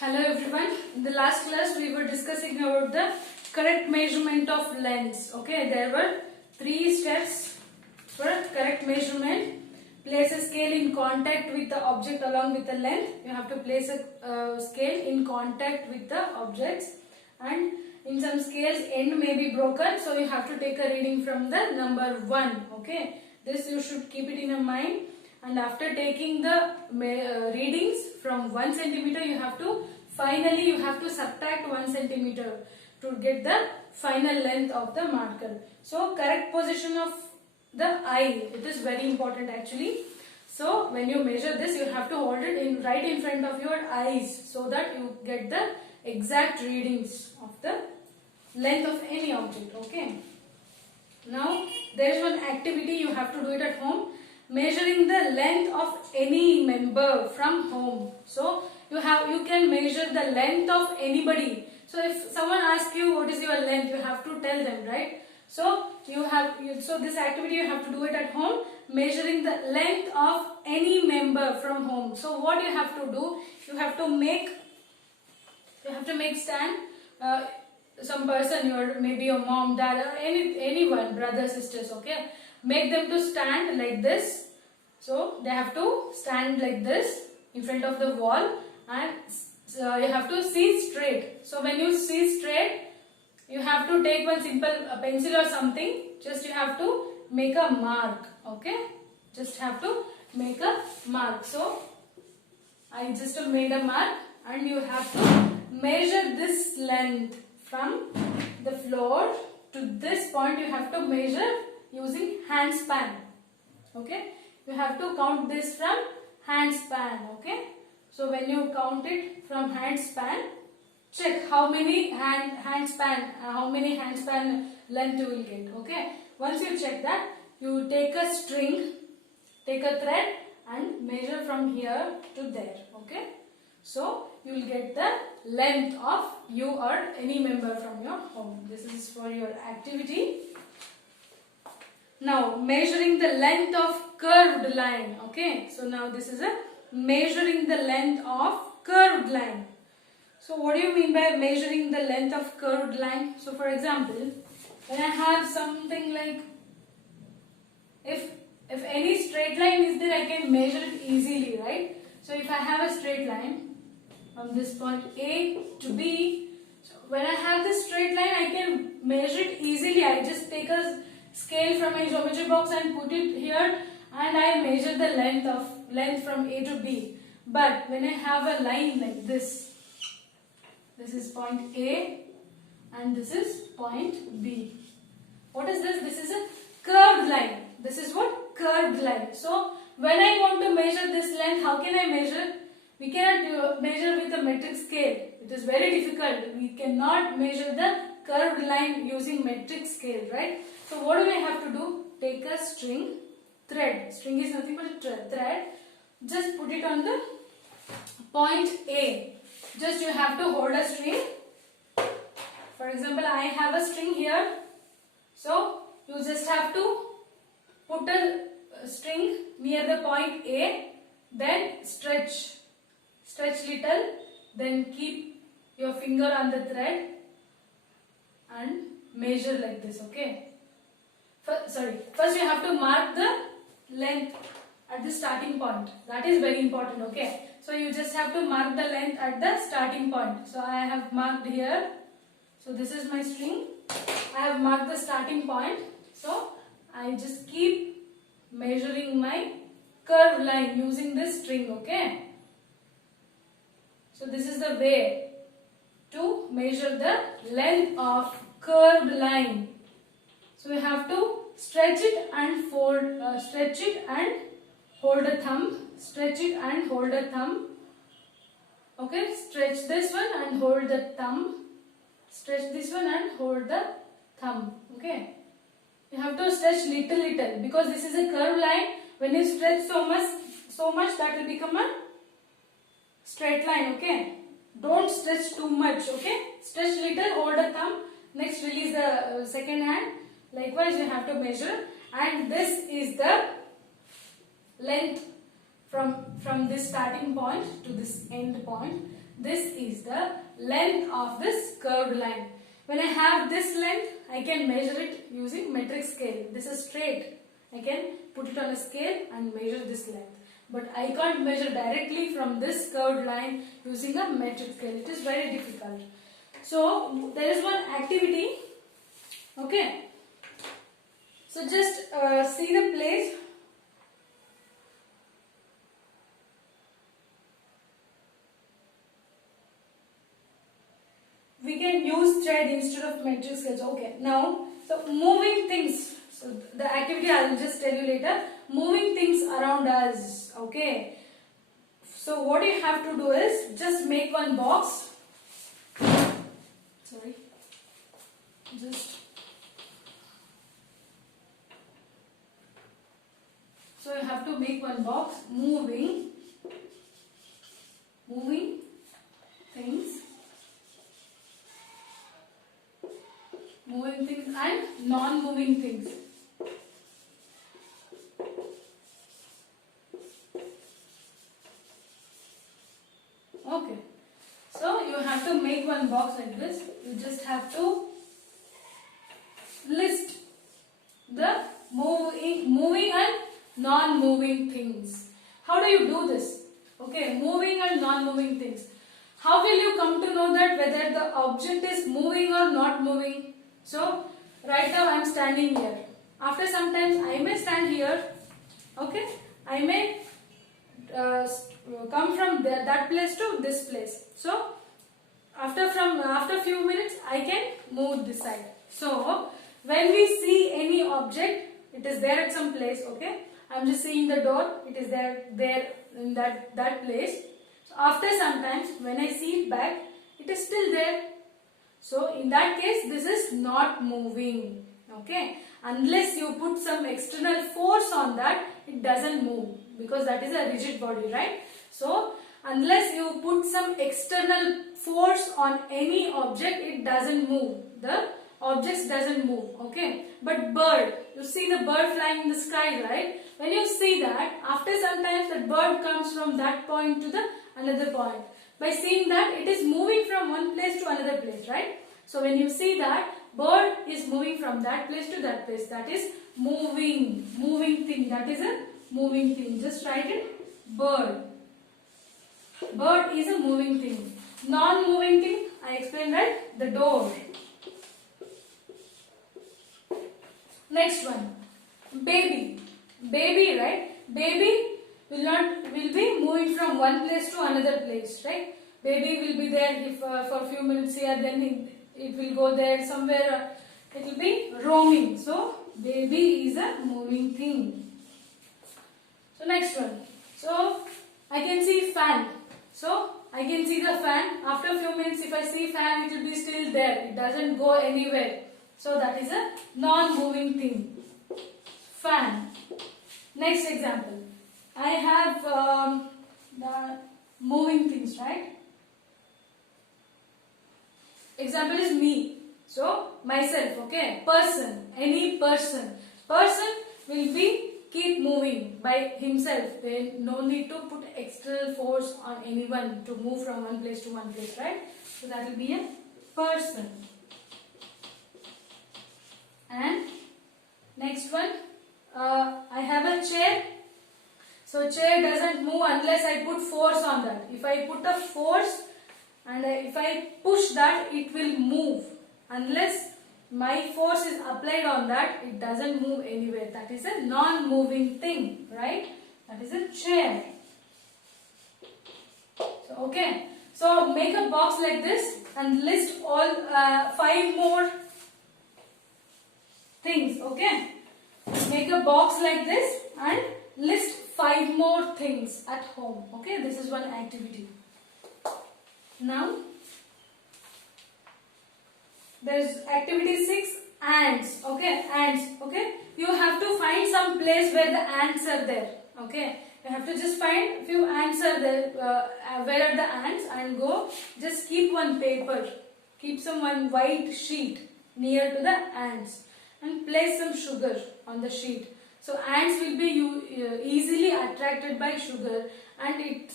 Hello everyone. In the last class we were discussing about the correct measurement of lengths. Okay, there were 3 steps for correct measurement. Place a scale in contact with the object along with the length. You have to place a scale in contact with the objects, and in some scales end may be broken, so you have to take a reading from the number 1. Okay, this you should keep it in your mind. And after taking the readings from 1 centimeter, you have to subtract 1 centimeter to get the final length of the marker. So correct position of the eye, it is very important actually. So when you measure this, you have to hold it right in front of your eyes so that you get the exact readings of the length of any object. Okay. Now there is one activity you have to do it at home. Measuring the length of any member from home. So you can measure the length of anybody. So if someone asks you what is your length, you have to tell them, right? So this activity you have to do it at home, measuring the length of any member from home. So what you have to do, you have to make stand some person, maybe your mom, dad, or anyone, brothers, sisters. Okay, make them to stand like this. So they have to stand like this in front of the wall, and you have to see straight. So when you see straight, you have to take one simple pencil or something. Just you have to make a mark. Okay, just have to make a mark. So I just made a mark, and you have to measure this length from the floor to this point. You have to measure using hand span. Okay, you have to count this from hand span. Okay, so when you count it from hand span, check how many hand span length you will get. Okay, once you check that, you take a string, take a thread, and measure from here to there. Okay, so you will get the length of you or any member from your home. This is for your activity. Now measuring the length of curved line. Okay, so now this is a measuring the length of curved line. So what do you mean by measuring the length of curved line? So for example, when I have something like, if any straight line is there, I can measure it easily, right? So if I have a straight line from this point A to B, so when I have this straight line, I can measure it easily. I just take a scale from my geometry box and put it here, and I measure the length from A to B. But when I have a line like this is point A and this is point B. What is this? This is a curved line. This is what? Curved line. So when I want to measure this length, how can I measure? We cannot measure with a metric scale. It is very difficult. We cannot measure the curved line using metric scale, right? So what do we have to do? Take a string, thread. String is nothing but a thread. Just put it on the point A. Just you have to hold a string. For example, I have a string here. So you just have to put a string near the point A, then stretch little, then keep your finger on the thread and measure like this. Okay. First you have to mark the length at the starting point. That is very important. Okay. So you just have to mark the length at the starting point. So I have marked here. So this is my string. I have marked the starting point. So I just keep measuring my curved line using this string. Okay. So this is the way to measure the length of curved line. So we have to stretch it and fold, stretch it and hold a thumb, stretch it and hold a thumb. Okay, stretch this one and hold the thumb, stretch this one and hold the thumb. Okay, you have to stretch little because this is a curved line. When you stretch so much that will become a straight line. Okay, don't stretch too much. Okay, stretch little, hold a thumb, next release the second hand. Likewise you have to measure, and this is the length from this starting point to this end point. This is the length of this curved line. When I have this length, I can measure it using metric scale. This is straight. I can put it on a scale and measure this length. But I can't measure directly from this curved line using a metric scale. It is very difficult. So there is one activity. Okay. So just see the place. We can use thread instead of metric scales. Okay. Now, so moving things. So the activity I will just tell you later. Moving things around us. Okay. So what you have to do is just make one box. Sorry. So you have to make one box moving things. Moving things and non-moving things. Okay. So you have to make one box like this. You just have to list the moving and non-moving things. How do you do this? Okay, moving and non-moving things. How will you come to know that whether the object is moving or not moving? So, right now I am standing here. After some time I may stand here. Okay, I may come from that place to this place. So, after few minutes I can move this side. So, when we see any object, it is there at some place. Okay, I am just seeing the door. It is there in that place. So, after some time when I see it back, it is still there. So, in that case, this is not moving. Okay, unless you put some external force on that, it doesn't move because that is a rigid body, right? So, unless you put some external force on any object, it doesn't move. The objects doesn't move. Okay, but bird, you see the bird flying in the sky, right? When you see that, after some time the bird comes from that point to the another point. By seeing that, it is moving from one place to another place, right? So when you see that, bird is moving from that place to that place. That is moving thing. That is a moving thing. Just write it, bird. Bird is a moving thing. Non-moving thing, I explained that, the door. Next one, baby. Baby, right? Baby will be moving from one place to another place, right? Baby will be there if for a few minutes here, then it will go there somewhere. It will be roaming. So baby is a moving thing. So next one. So I can see fan. So I can see the fan. After a few minutes, if I see fan, it will be still there. It doesn't go anywhere. So that is a non-moving thing. Fan. Next example. I have the moving things, right? Example is me. So myself, okay? Person. Any person. Person will be keep moving by himself. There no need to put external force on anyone to move from one place to one place, right? So that will be a person. And next one, I have a chair. So chair doesn't move unless I put force on that. If I put a force and if I push that, it will move. Unless my force is applied on that, it doesn't move anywhere. That is a non-moving thing, right? That is a chair. So, okay. So make a box like this and list all 5 more things, okay? Make a box like this and list 5 more things at home, okay? This is one activity. Now, there's activity 6, ants, okay? Ants, okay? You have to find some place where the ants are there, okay? You have to just find few ants are there, where are the ants, and go, just keep one paper, keep some one white sheet near to the ants and place some sugar on the sheet. So ants will be easily attracted by sugar, and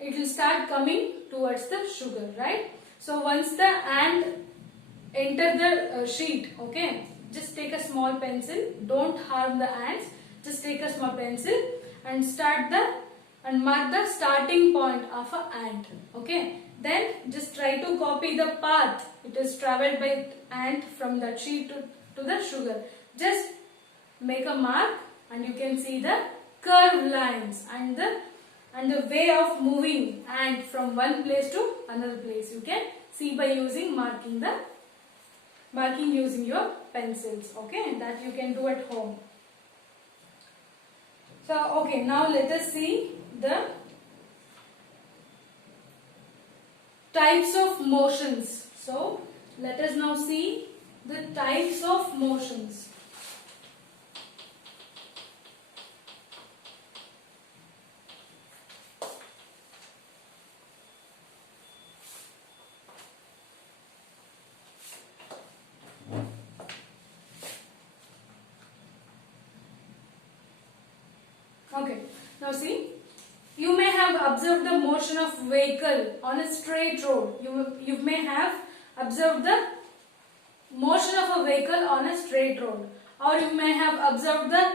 it will start coming towards the sugar, right? So once the ant enter the sheet, okay, just take a small pencil, don't harm the ants, just take a small pencil and mark the starting point of an ant, okay. Then just try to copy the path it is traveled by ant from that sheet to the sugar. Just make a mark and you can see the curved lines and the way of moving ant from one place to another place. You can see by using marking using your pencils, okay, that you can do at home. So okay, now let us see the types of motions. So let us now see the types of motions. Okay, now see, you may have observed the motion of vehicle on a straight road. You may have observed the motion of a vehicle on a straight road, or you may have observed the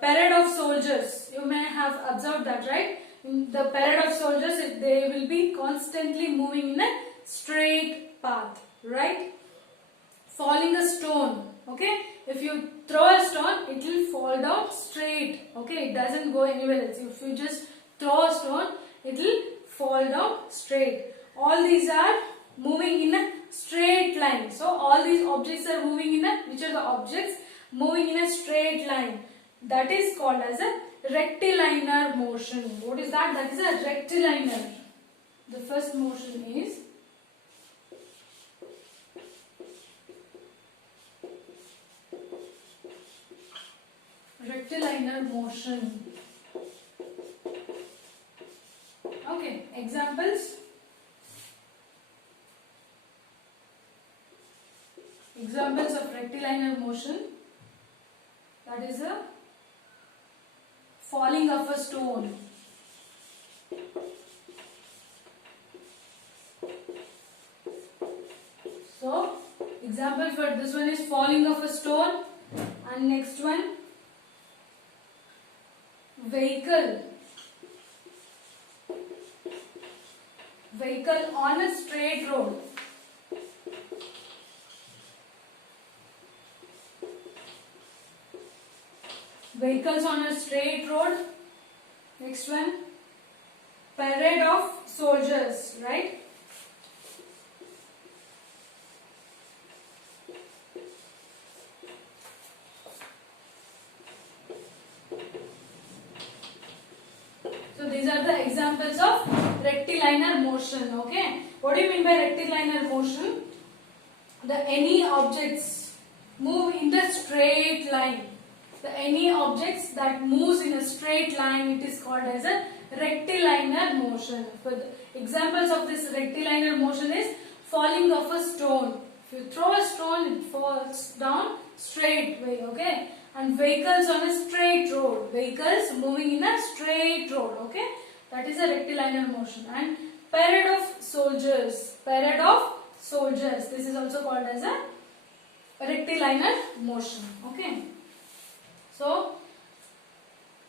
parade of soldiers. You may have observed that, right? In the parade of soldiers, they will be constantly moving in a straight path, right? Falling a stone, okay, if you throw a stone, it will fall down straight, okay, it doesn't go anywhere else. If you just throw a stone, it will fall down straight. All these are moving in a straight line. So all these objects are moving which are the objects moving in a straight line. That is called as a rectilinear motion. What is that? That is a rectilinear. The first motion is rectilinear motion. Okay, examples. Examples of rectilinear motion. That is a falling of a stone. So, example for this one is falling of a stone, and next one, vehicle on a straight road. Vehicles on a straight road. Next one, parade of soldiers, right? So these are the examples of rectilinear motion, okay? What do you mean by rectilinear motion? Any objects move in the straight line. Any objects that moves in a straight line, it is called as a rectilinear motion. For the examples of this rectilinear motion is falling of a stone. If you throw a stone, it falls down straight way, okay? And vehicles on a straight road. Vehicles moving in a straight road, okay? That is a rectilinear motion. And parade of soldiers. Parade of soldiers. This is also called as a rectilinear motion, okay? So,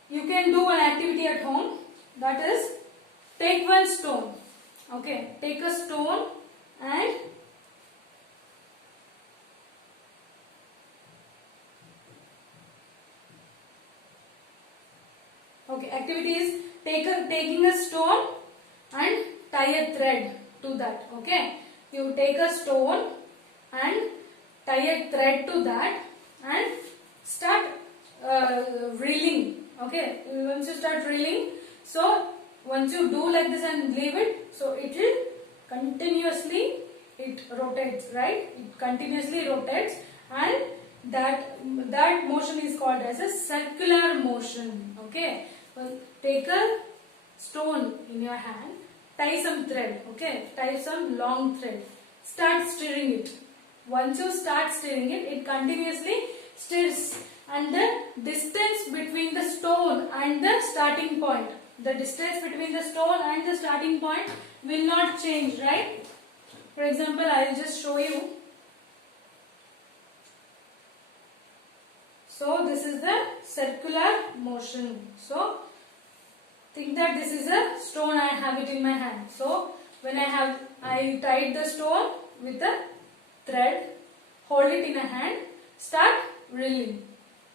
you can do an activity at home, that is, take one stone, okay, take a stone and okay, activity is taking a stone and tie a thread to that, okay. You take a stone and tie a thread to that and start reeling, okay. Once you start reeling, so once you do like this and leave it, so it will continuously, it rotates, right? It continuously rotates, and that motion is called as a circular motion, okay. Well, take a stone in your hand, tie some thread, okay, tie some long thread, start stirring it. Once you start stirring it, it continuously stirs, and the distance between the stone and the starting point, The distance between the stone and the starting point will not change, right? For example, I will just show you. So this is the circular motion. So think that this is a stone, I have it in my hand. So when I tied the stone with a thread, hold it in a hand, start reeling.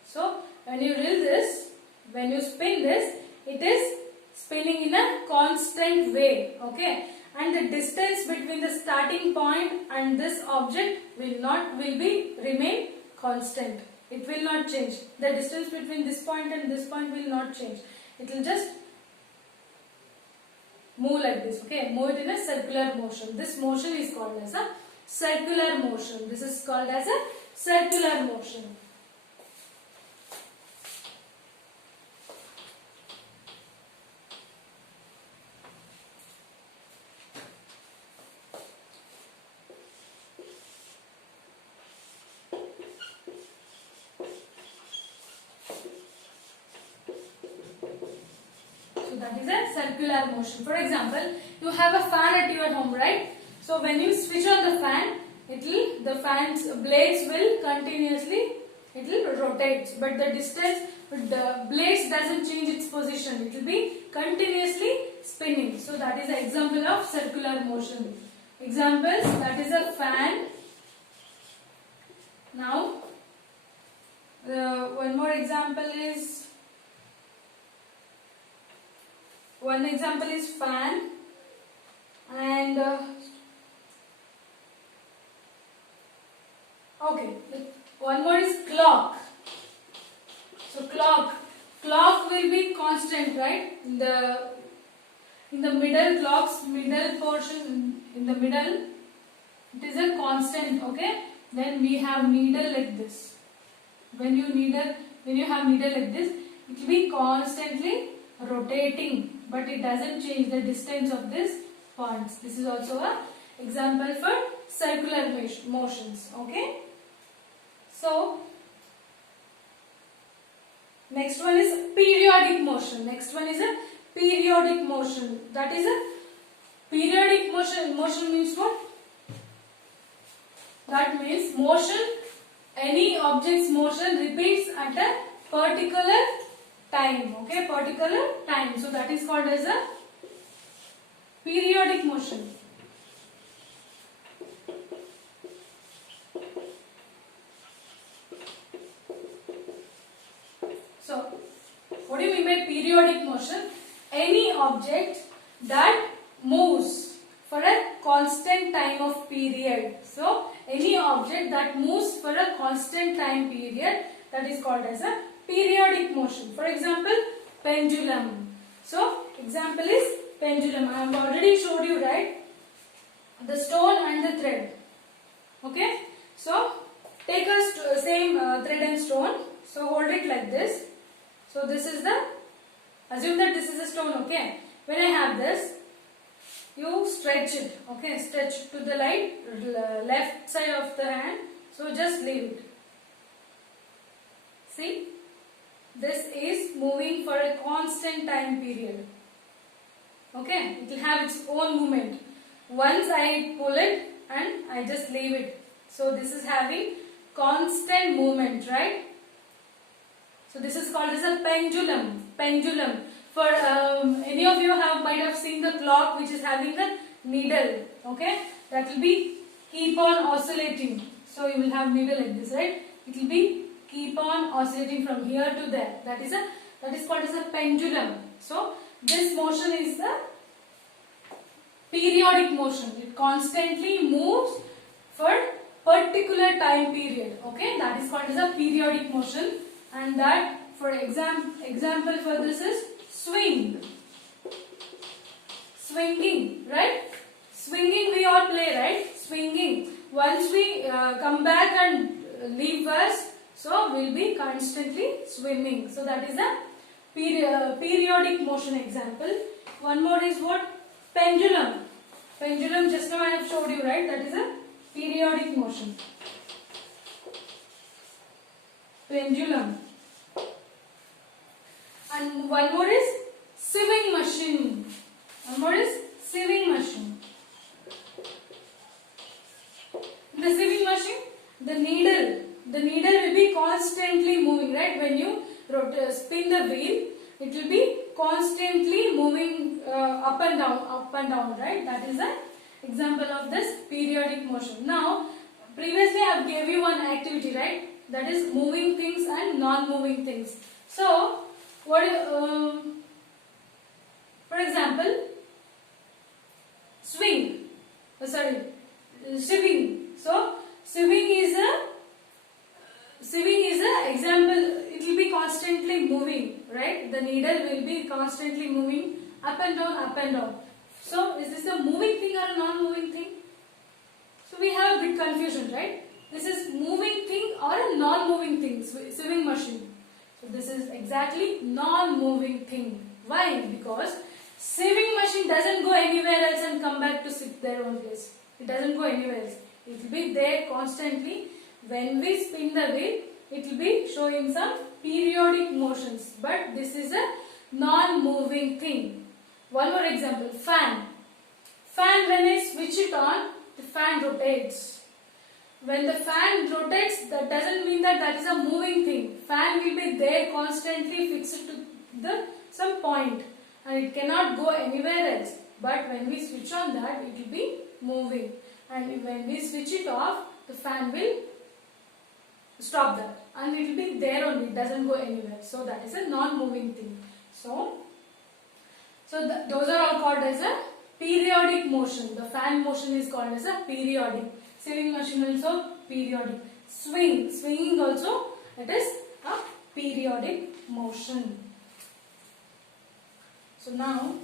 So when you reel this, when you spin this, it is spinning in a constant way, okay? And the distance between the starting point and this object will remain constant. It will not change. The distance between this point and this point will not change. It will just move like this, okay? Move it in a circular motion. This motion is called as a circular motion. This is called as a circular motion. That is a circular motion. For example, you have a fan at your home, right? So when you switch on the fan, the fan's blades will continuously, it will rotate, but the distance, the blades doesn't change its position. It will be continuously spinning. So that is an example of circular motion. Examples, that is a fan. Now, one more example is, one example is fan, and okay, one more is clock. So clock will be constant, right? In the middle, clock's middle portion, in the middle, it is a constant, okay? Then we have needle like this. When you have needle like this, it will be constantly rotating, but it doesn't change the distance of these points. This is also an example for circular motions, okay? So next one is periodic motion. Next one is a periodic motion. That is a periodic motion. Motion means what? That means motion, any object's motion repeats at a particular time, okay? Particular time. So that is called as a periodic motion. So what do you mean by periodic motion? Any object that moves for a constant time of period. So any object that moves for a constant time period, that is called as a periodic motion. For example, pendulum. So example is pendulum. I have already showed you, right? The stone and the thread. Okay. So take a same thread and stone. So hold it like this. So this is the, assume that this is a stone, okay? When I have this, you stretch it, okay? Stretch to the left side of the hand. So just leave it. See? This is moving for a constant time period. Okay? It will have its own movement. Once I pull it and I just leave it. So this is having constant movement, right? So this is called as a pendulum. Pendulum. For any of you might have seen the clock which is having a needle. Okay? That will be keep on oscillating. So you will have needle like this, right? It will be keep on oscillating from here to there. That is called as a pendulum. So this motion is the periodic motion. It constantly moves for particular time period. Okay, that is called as a periodic motion. And that, for example for this is swing. Swinging, right? Swinging we all play, right? Swinging. Once we come back and leave us, so we'll be constantly swimming. So that is a periodic motion example. One more is what? Pendulum. Pendulum, just now I have showed you, right? That is a periodic motion. Pendulum. And one more is Sewing machine. And what is sewing machine? The sewing machine, the needle will be constantly moving, right? When you spin the wheel, it will be constantly moving up and down, right? That is an example of this periodic motion. Now, previously I have gave you one activity, right? That is moving things and non-moving things. So, what? For example, swing. Sieving. So, sieving is a example. It will be constantly moving, right? The needle will be constantly moving up and down, up and down. So, is this a moving thing or a non-moving thing? So, we have a bit confusion, right? This is moving thing or a non-moving thing, sewing machine. So, this is exactly non-moving thing. Why? Because sewing machine doesn't go anywhere else and come back to sit there on place. It doesn't go anywhere else. It will be there constantly. When we spin the wheel, it will be showing some periodic motions. But this is a non-moving thing. One more example, fan. Fan, when I switch it on, the fan rotates. When the fan rotates, that doesn't mean that that is a moving thing. Fan will be there constantly fixed to some point and it cannot go anywhere else. But when we switch on that, it will be moving. And when we switch it off, the fan will stop that. And it will be there only, it doesn't go anywhere. So that is a non-moving thing. So those are all called as a periodic motion. The fan motion is called as a periodic. Sewing machine also periodic. Swinging also, it is a periodic motion. So now,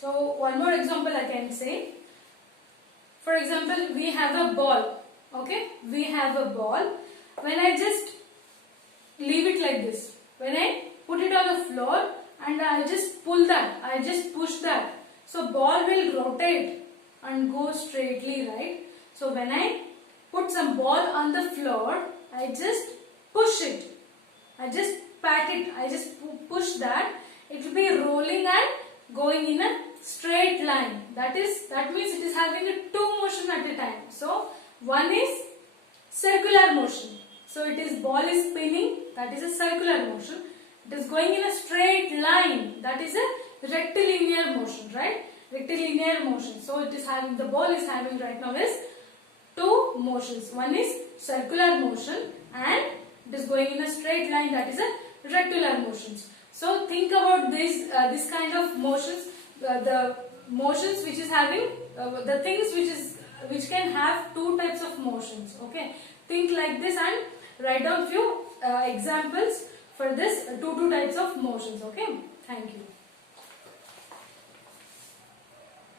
one more example I can say. For example, we have a ball. Okay, we have a ball. When I just leave it like this, when I put it on the floor and I just pull that, I just push that. So ball will rotate and go straightly, right? So when I put some ball on the floor, I just push it. I just pat it. I just push that. It will be rolling and going in a straight line. That means it is having a two motion at a time. So one is circular motion. So it is ball is spinning. That is a circular motion. It is going in a straight line. That is a rectilinear motion, right? Rectilinear motion. So it is having, the ball is having right now is two motions. One is circular motion and it is going in a straight line. That is a rectangular motions. So think about this kind of motions. The motions which is having the things which can have two types of motions. Okay. Think like this and write down few examples for this two types of motions. Okay. Thank you.